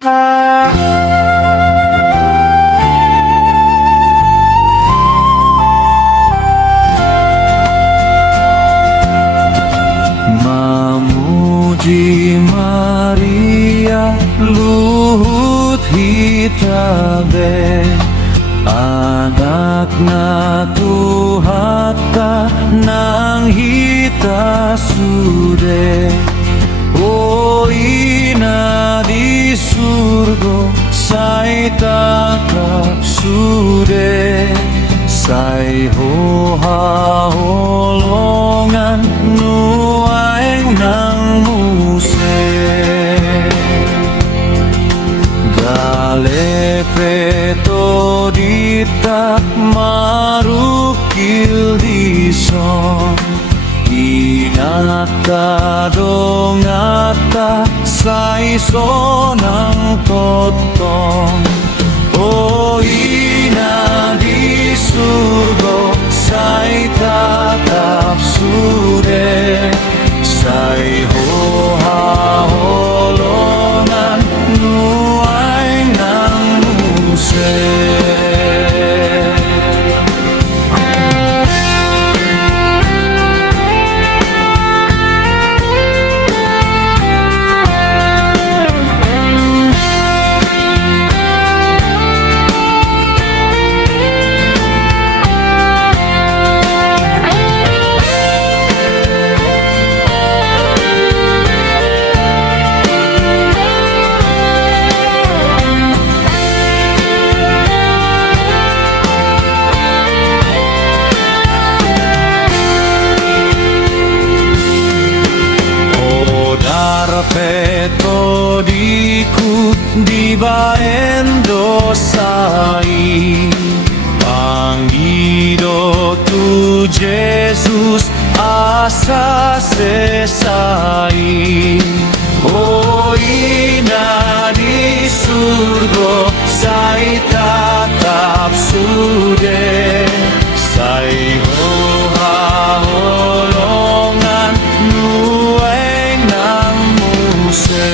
Mamuji Maria luhut hitabe, anakna Tuhata nang hita sude. O ina di surgo sai tatap sude, sai hoha holongan nuaeng nang muse. Gale peto dita marukil dison, inata dongata sai sonang totong. O ina di surgo sai tatap sude, sai hoha holongan nuai nang muse. Peto diku di baendo sai, panggido tu Jesus asa sesai. O ina di surgo sai tatap sude, sai hoha holongan nueng nang muse.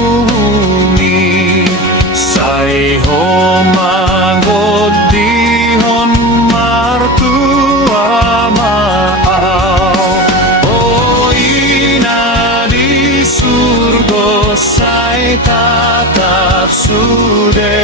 Panguni sai homangod dihon martua maaw. O ina di surgo sai tatap sude,